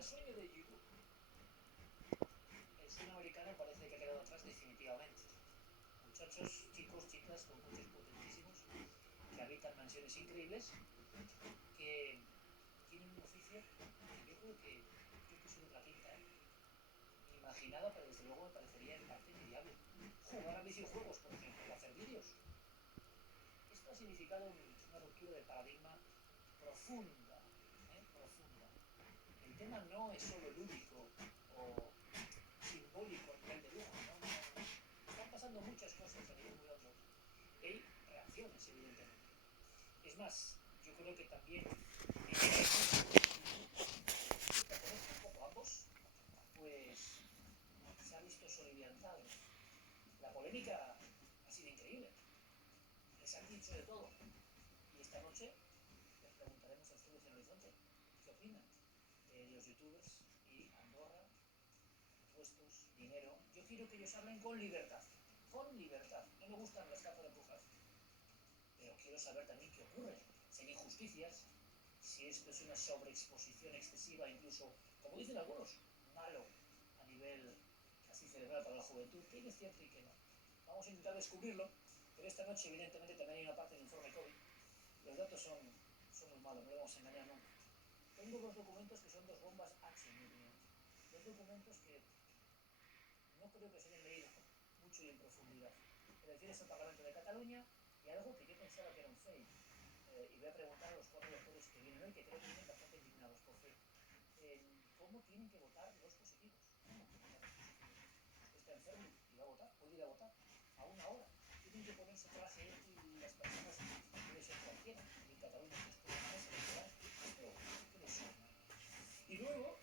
gran sueño de YouTube. El sueño americano parece que ha quedado atrás definitivamente. Muchachos, chicos, chicas con coches potentísimos que habitan mansiones increíbles que tienen un oficio que yo creo que soy otra quinta, imaginada, pero desde luego me parecería en parte inviable. Jugar a videojuegos, por ejemplo, o hacer vídeos. Esto ha significado una ruptura de paradigma profunda, profunda. El tema no es solo lúdico o simbólico a nivel de lujo, ¿no? Están pasando muchas cosas a nivel muy hondo. Y hay reacciones, evidentemente. Es más, yo creo que también un poco ambos, pues se ha visto soliviantado. La polémica ha sido increíble. Les han dicho de todo. Y esta noche les preguntaremos a ustedes en Horizonte qué opinan de los youtubers y Andorra, impuestos, dinero. Yo quiero que ellos hablen con libertad. Con libertad. No me gustan las capas de pujas. Pero quiero saber también qué ocurre. Si hay injusticias, si esto es una sobreexposición excesiva, incluso, como dicen algunos, malo a nivel así cerebral para la juventud, que es cierto y que no. Vamos a intentar descubrirlo, pero esta noche evidentemente también hay una parte del informe COVID. Los datos son muy malos, no le vamos a engañar nunca. Tengo dos documentos que son dos bombas H, en mi opinión. Dos documentos que no creo que se hayan leído mucho y en profundidad. Me refieres al Parlamento de Cataluña y algo que yo pensaba que era un fake. Y voy a preguntar a los cuatro doctores que vienen hoy, que creo que vienen bastante indignados, porque ¿cómo tienen que votar los positivos? ¿Cómo que votar los positivos? Usted está enfermo y va a votar, puede ir a votar a una hora. Tienen que ponerse traje y las personas, puede ser cualquiera, en Cataluña que estuvo en ese electoral, pero ¿qué les suena? Y luego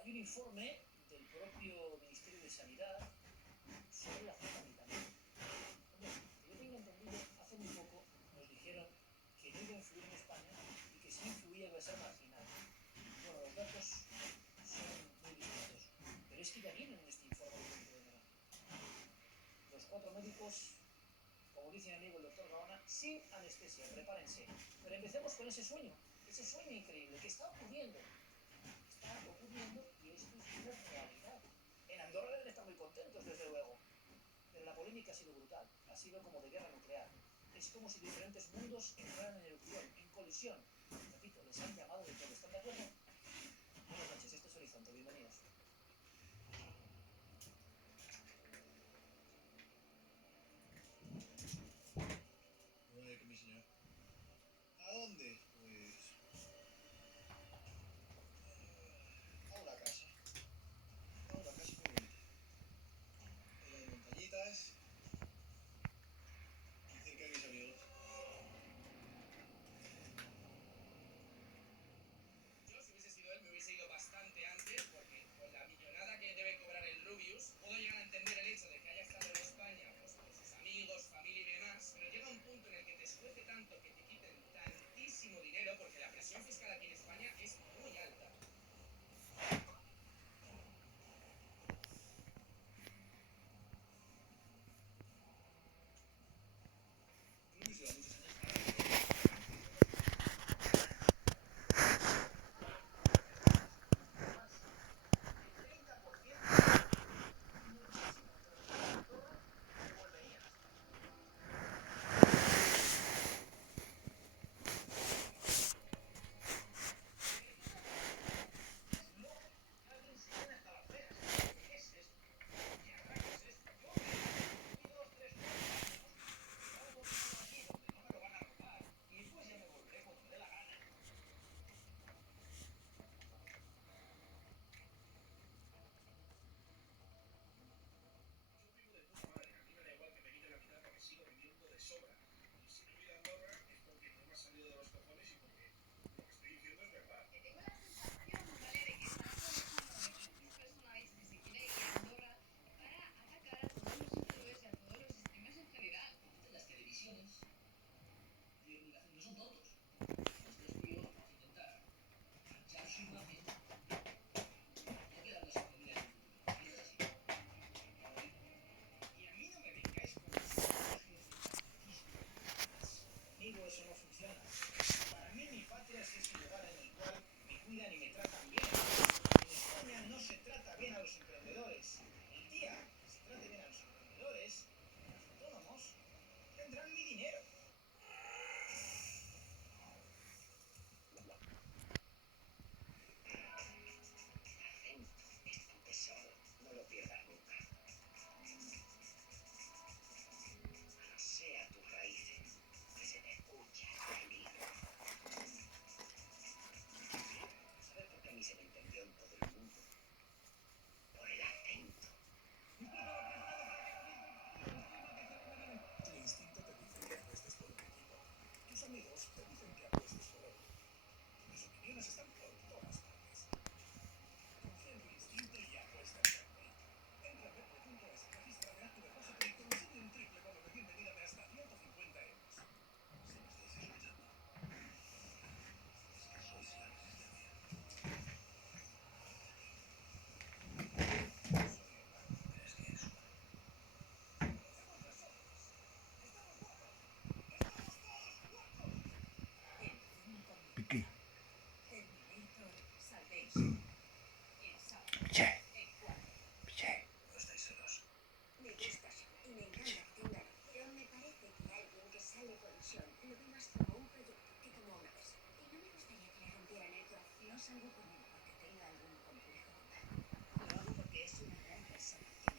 hay un informe del propio Ministerio de Sanidad sobre la flota británica. Hombre, que yo tenga entendido, hace muy poco nos dijeron que no iba a influir en España y que si influía iba a ser marginal. Bueno, los datos son muy distintos, pero es que ya vienen en este informe del 20 de enero. Los cuatro médicos, como dice mi amigo el doctor Gaona, sin anestesia, prepárense. Pero empecemos con ese sueño increíble que está ocurriendo y esto es una realidad. En Andorra deben estar muy contentos, desde luego, pero la polémica ha sido brutal, ha sido como de guerra nuclear. Es como si diferentes mundos entraran en erupción, en colisión. Repito, les han llamado de todo. ¿Están de acuerdo? Buenas noches, esto es Horizonte, bienvenidos. Mi señor. ¿A dónde? Pues a una casa. A una casa muy bonita. Ahí hay montañitas y cerca de mis amigos. Yo, si hubiese sido él, me hubiese ido bastante antes, porque con la millonada que debe cobrar el Rubius, puedo llegar a entender el hecho de que haya estado en España, pues por sus amigos, familia y demás, pero llega un punto en el que te escuece tanto que te quiten tantísimo dinero, porque la presión fiscal aquí en España es muy alta. Rubius lleva muchos años pagando. diversión, lo vi más como un proyecto que como una persona. Y no me gustaría que le rompieran el corazón, no salvo por mi